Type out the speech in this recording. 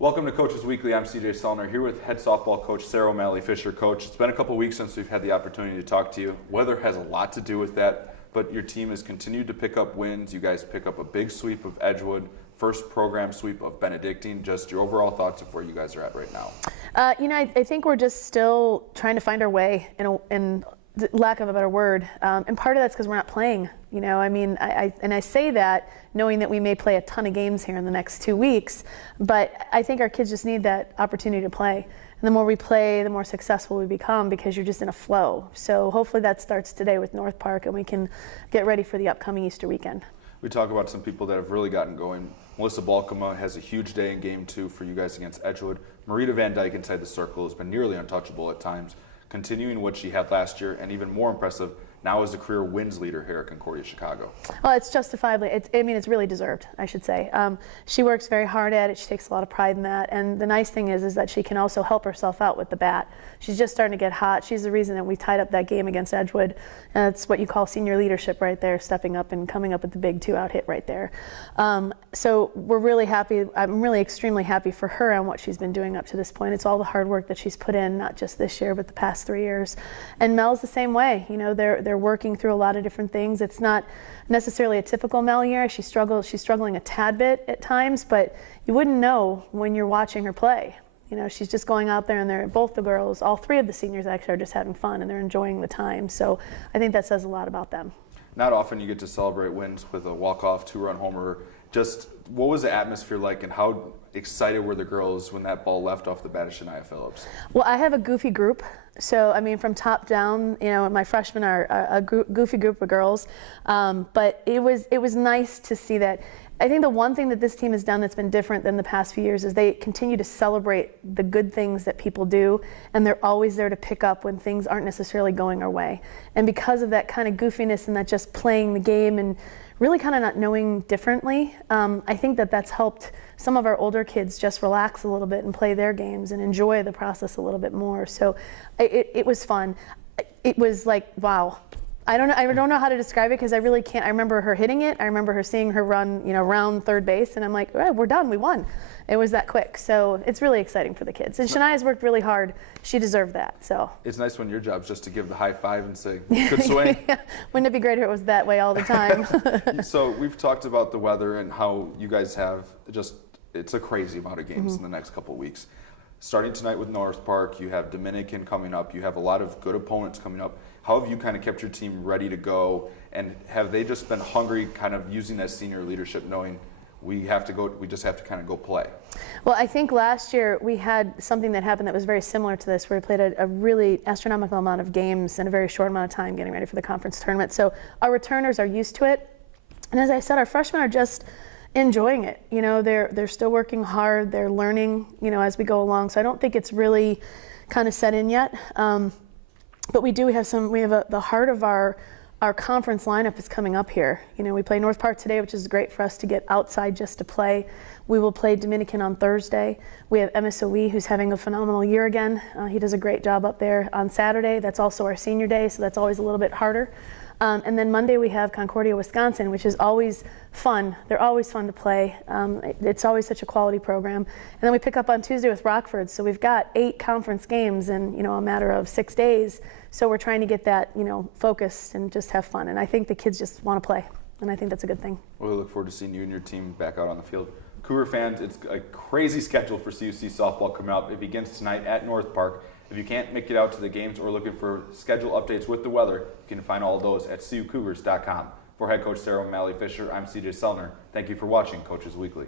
Welcome to Coaches Weekly. I'm CJ Sellner here with head softball coach Sarah O'Malley Fisher. Coach, it's been a couple weeks since we've had the opportunity to talk to you. Weather has a lot to do with that, but your team has continued to pick up wins. You guys pick up a big sweep of Edgewood, first program sweep of Benedictine. Just your overall thoughts of where you guys are at right now. I think we're just still trying to find our way, in lack of a better word. And part of that's because we're not playing. I say that knowing that we may play a ton of games here in the next 2 weeks, but I think our kids just need that opportunity to play. And the more we play, the more successful we become because you're just in a flow. So hopefully that starts today with North Park and we can get ready for the upcoming Easter weekend. We talk about some people that have really gotten going. Melissa Balkema has a huge day in Game 2 for you guys against Edgewood. Marita Van Dyke inside the circle has been nearly untouchable at times, continuing what she had last year, and even more impressive, now as the career wins leader here at Concordia Chicago. Well, it's justifiably, it's really deserved, I should say. She works very hard at it. She takes a lot of pride in that. And the nice thing is that she can also help herself out with the bat. She's just starting to get hot. She's the reason that we tied up that game against Edgewood. And that's what you call senior leadership right there, stepping up and coming up with the big 2-out hit right there. So we're really happy. I'm really extremely happy for her on what she's been doing up to this point. It's all the hard work that she's put in, not just this year, but the past 3 years. And Mel's the same way. You know, they're working through a lot of different things. It's not necessarily a typical Mel year. She's struggling a tad bit at times, but you wouldn't know when you're watching her play. You know, she's just going out there, and both the girls, all 3 of the seniors actually, are just having fun and they're enjoying the time. So I think that says a lot about them. Not often you get to celebrate wins with a walk-off 2-run homer. Just what was the atmosphere like, and how excited were the girls when that ball left off the bat of Shania Phillips? Well, I have a goofy group. So, from top down, my freshmen are a goofy group of girls. But it was nice to see that. I think the one thing that this team has done that's been different than the past few years is they continue to celebrate the good things that people do, and they're always there to pick up when things aren't necessarily going our way. And because of that kind of goofiness and that just playing the game and really kind of not knowing differently, I think that's helped some of our older kids just relax a little bit and play their games and enjoy the process a little bit more. So it was fun. It was like, wow. I don't know how to describe it because I really can't. I remember her hitting it. I remember her seeing her run, round third base, and I'm like, all right, we're done. We won. It was that quick. So it's really exciting for the kids. And Shania's worked really hard. She deserved that. So it's nice when your job's just to give the high five and say, good swing. Wouldn't it be great if it was that way all the time? So we've talked about the weather and how you guys have it's a crazy amount of games in the next couple of weeks. Starting tonight with North Park, you have Dominican coming up. You have a lot of good opponents coming up. How have you kind of kept your team ready to go? And have they just been hungry, kind of using that senior leadership, knowing we just have to kind of go play? Well, I think last year we had something that happened that was very similar to this, where we played a really astronomical amount of games in a very short amount of time getting ready for the conference tournament. So our returners are used to it. And as I said, our freshmen are just enjoying it. They're still working hard. They're learning, as we go along. So I don't think it's really kind of set in yet. But we have the heart of our conference lineup is coming up here. We play North Park today, which is great for us to get outside just to play. We will play Dominican on Thursday. We have MSOE, who's having a phenomenal year again. He does a great job up there on Saturday. That's also our senior day, so that's always a little bit harder. And then Monday we have Concordia, Wisconsin, which is always fun. They're always fun to play. It's always such a quality program. And then we pick up on Tuesday with Rockford. So we've got 8 conference games in a matter of 6 days. So we're trying to get that focused and just have fun. And I think the kids just want to play, and I think that's a good thing. Well, we look forward to seeing you and your team back out on the field. Cougar fans, it's a crazy schedule for CUC softball coming up. It begins tonight at North Park. If you can't make it out to the games or looking for schedule updates with the weather, you can find all of those at cucougars.com. For head coach Sarah O'Malley Fisher, I'm CJ Sellner. Thank you for watching Coaches Weekly.